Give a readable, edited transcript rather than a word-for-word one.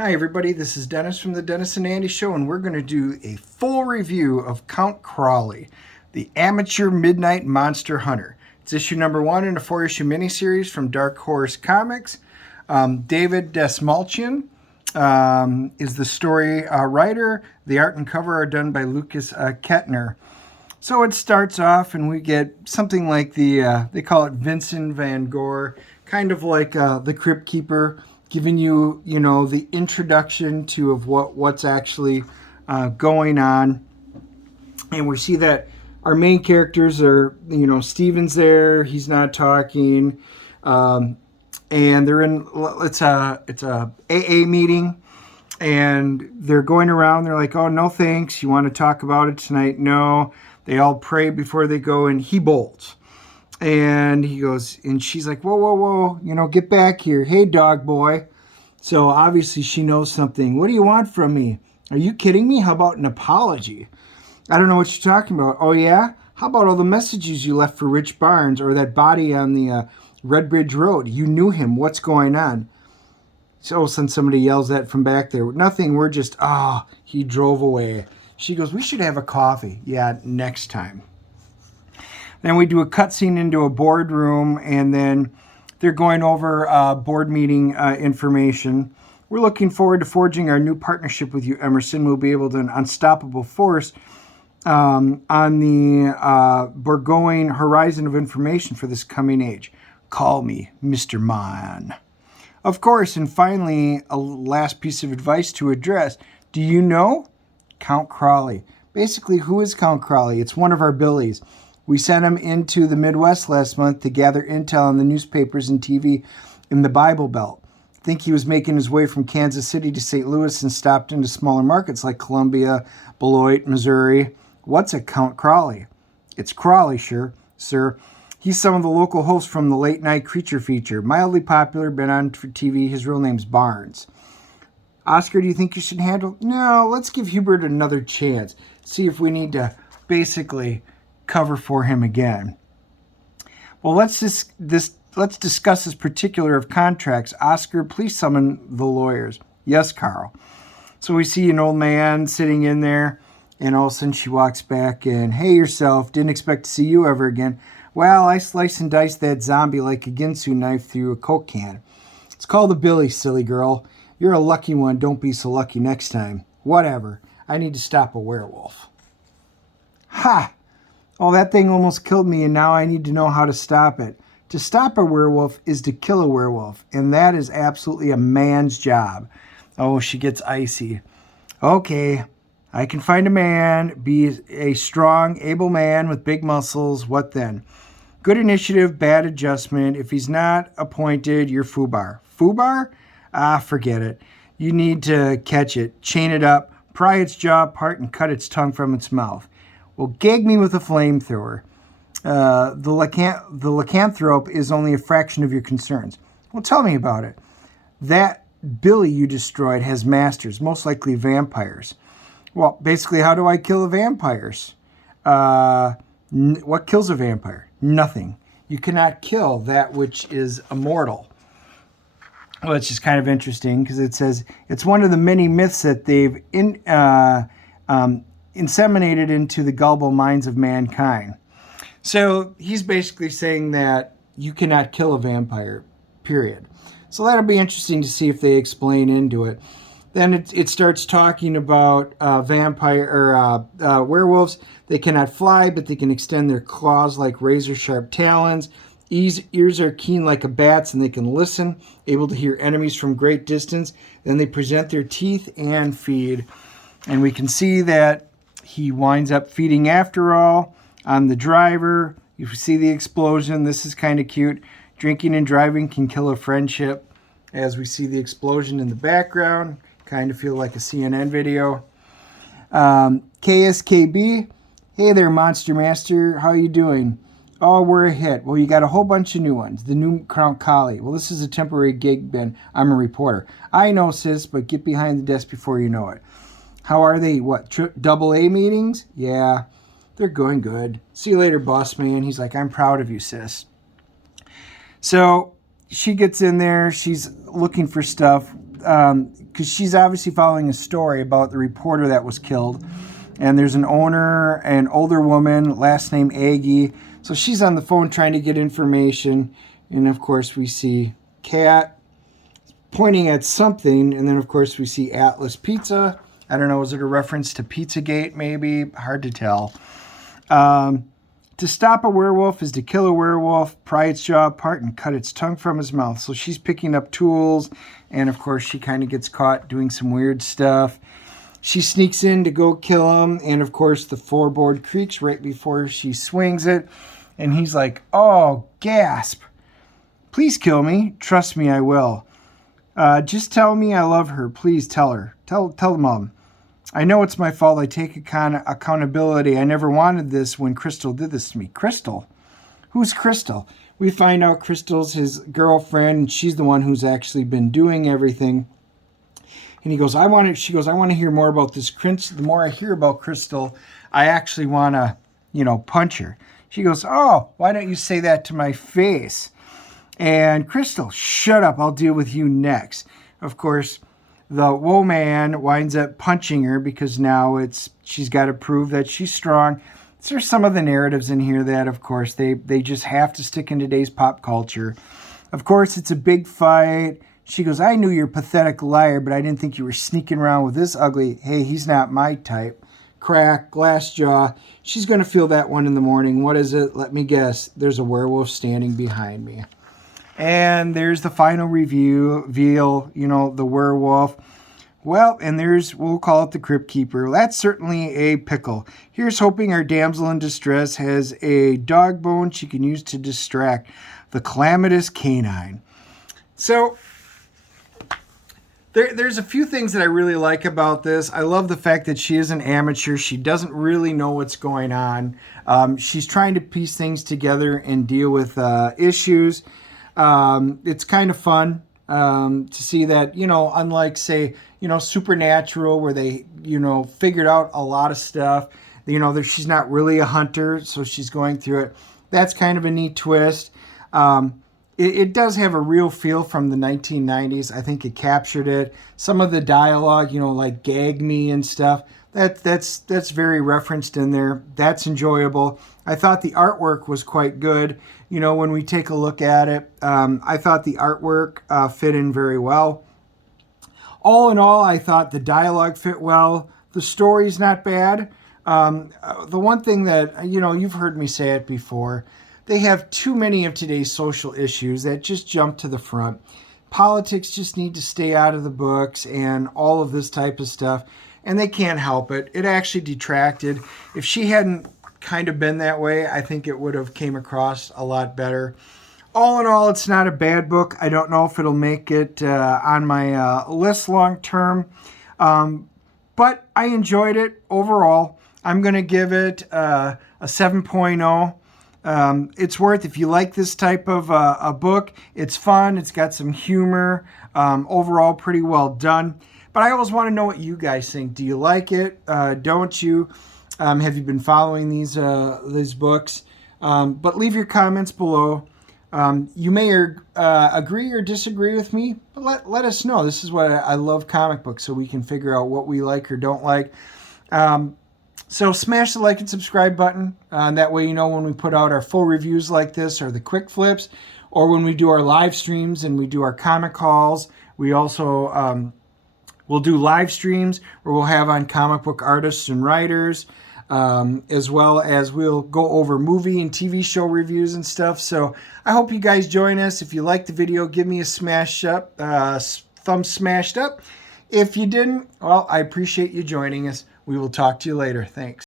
Hi everybody, this is Dennis from the Dennis and Andy Show, and we're going to do a full review of Count Crowley, the amateur midnight monster hunter. It's issue number 1 in a 4-issue miniseries from Darkhorse Comics. David Dastmalchian is the story writer. The art and cover are done by Lukas Ketner. So it starts off and we get something like they call it Vincent van Gogh, kind of like the Crypt Keeper, giving you, the introduction to what's actually going on. And we see that our main characters are, Steven's there, he's not talking, and they're in, it's a AA meeting, and they're going around, they're like, oh, no thanks, you want to talk about it tonight? No. They all pray before they go, and he bolts. And he goes, and she's like, whoa, whoa, whoa, get back here. Hey, dog boy. So obviously she knows something. What do you want from me? Are you kidding me? How about an apology? I don't know what you're talking about. Oh, yeah? How about all the messages you left for Rich Barnes or that body on the Red Bridge Road? You knew him. What's going on? So all of a sudden somebody yells that from back there. Nothing. We're just, he drove away. She goes, we should have a coffee. Yeah, next time. Then we do a cutscene into a boardroom, and then they're going over board meeting information. We're looking forward to forging our new partnership with you, Emerson. We'll be able to an unstoppable force on the Burgoyne horizon of information for this coming age. Call me Mr. Mon. Of course, and finally, a last piece of advice to address. Do you know Count Crowley? Basically, who is Count Crowley? It's one of our Billies. We sent him into the Midwest last month to gather intel on the newspapers and TV in the Bible Belt. I think he was making his way from Kansas City to St. Louis and stopped into smaller markets like Columbia, Beloit, Missouri. What's a Count Crowley? It's Crowley, sure, sir. He's some of the local hosts from the late night creature feature. Mildly popular, been on for TV. His real name's Barnes. Oscar, do you think you should handle? No, let's give Hubert another chance. See if we need to basically cover for him again. Well, let's discuss this particular of contracts. Oscar, please summon the lawyers. Yes, Carl. So we see an old man sitting in there, and all of a sudden she walks back and, hey, yourself, didn't expect to see you ever again. Well, I sliced and diced that zombie like a Ginsu knife through a Coke can. It's called a Billy, silly girl. You're a lucky one. Don't be so lucky next time. Whatever. I need to stop a werewolf. Ha! Oh, that thing almost killed me, and now I need to know how to stop it. To stop a werewolf is to kill a werewolf, and that is absolutely a man's job. Oh, she gets icy. Okay, I can find a man, be a strong, able man with big muscles. What then? Good initiative, bad adjustment. If he's not appointed, you're foobar. Foobar? Forget it. You need to catch it, chain it up, pry its jaw apart, and cut its tongue from its mouth. Well, gag me with a flamethrower. The lycanthrope is only a fraction of your concerns. Well, tell me about it. That Billy you destroyed has masters, most likely vampires. Well, basically, how do I kill the vampires? What kills a vampire? Nothing. You cannot kill that which is immortal. Well, it's just kind of interesting because it says it's one of the many myths that they've inseminated into the gullible minds of mankind. So he's basically saying that you cannot kill a vampire, period. So that'll be interesting to see if they explain into it. Then it starts talking about werewolves. They cannot fly, but they can extend their claws like razor-sharp talons. Ears are keen like a bat's, and they can listen, able to hear enemies from great distance. Then they present their teeth and feed. And we can see that he winds up feeding after all on the driver. You see the explosion. This is kind of cute. Drinking and driving can kill a friendship. As we see the explosion in the background. Kind of feel like a CNN video. KSKB. Hey there, Monster Master. How are you doing? Oh, we're a hit. Well, you got a whole bunch of new ones. The new Count Crowley. Well, this is a temporary gig, Ben. I'm a reporter. I know, sis, but get behind the desk before you know it. How are they? What, double A meetings? Yeah, they're going good. See you later, boss man. He's like, I'm proud of you, sis. So she gets in there. She's looking for stuff. because she's obviously following a story about the reporter that was killed. And there's an owner, an older woman, last name Aggie. So she's on the phone trying to get information. And of course we see Kat pointing at something. And then of course we see Atlas Pizza. I don't know, is it a reference to Pizzagate maybe? Hard to tell. To stop a werewolf is to kill a werewolf, pry its jaw apart, and cut its tongue from his mouth. So she's picking up tools, and of course she kind of gets caught doing some weird stuff. She sneaks in to go kill him, and of course the floorboard creaks right before she swings it. And he's like, oh, gasp. Please kill me. Trust me, I will. Just tell me I love her. Please tell her. Tell the mom. I know it's my fault. I take accountability. I never wanted this when Crystal did this to me. Crystal? Who's Crystal? We find out Crystal's his girlfriend, and she's the one who's actually been doing everything. And he goes, she goes, I want to hear more about this. The more I hear about Crystal, I actually want to, punch her. She goes, oh, why don't you say that to my face? And Crystal, shut up. I'll deal with you next. Of course, the woe man winds up punching her because now she's got to prove that she's strong. So there's some of the narratives in here that, of course, they just have to stick in today's pop culture. Of course, it's a big fight. She goes, I knew you're a pathetic liar, but I didn't think you were sneaking around with this ugly, hey, he's not my type. Crack, glass jaw. She's going to feel that one in the morning. What is it? Let me guess. There's a werewolf standing behind me. And there's the final reveal, the werewolf. Well, and we'll call it the Crypt Keeper. That's certainly a pickle. Here's hoping our damsel in distress has a dog bone she can use to distract the calamitous canine. So, there's a few things that I really like about this. I love the fact that she is an amateur. She doesn't really know what's going on. She's trying to piece things together and deal with issues. It's kind of fun to see that, unlike, say, Supernatural, where they, figured out a lot of stuff, she's not really a hunter, so she's going through it. That's kind of a neat twist. It does have a real feel from the 1990s. I think it captured it. Some of the dialogue, like gag me and stuff, that's very referenced in there. That's enjoyable. I thought the artwork was quite good. When we take a look at it, I thought the artwork fit in very well. All in all, I thought the dialogue fit well. The story's not bad. The one thing that, you've heard me say it before, they have too many of today's social issues that just jump to the front. Politics just need to stay out of the books and all of this type of stuff, and they can't help it. It actually detracted. If she hadn't kind of been that way, I think it would have came across a lot better. All in all, it's not a bad book. I don't know if it'll make it on my list long term, but I enjoyed it overall. I'm going to give it a 7.0. It's worth, if you like this type of a book, it's fun, it's got some humor, overall pretty well done. But I always want to know what you guys think. Do you like it? Don't you? Have you been following these books? But leave your comments below. You may agree or disagree with me, but let us know. This is what I love comic books, so we can figure out what we like or don't like. So smash the like and subscribe button. That way when we put out our full reviews like this, or the quick flips, or when we do our live streams and we do our comic hauls. We also we'll do live streams where we'll have on comic book artists and writers, as well as we'll go over movie and TV show reviews and stuff. So I hope you guys join us. If you liked the video, give me a smash up, thumb smashed up. If you didn't, well, I appreciate you joining us. We will talk to you later. Thanks.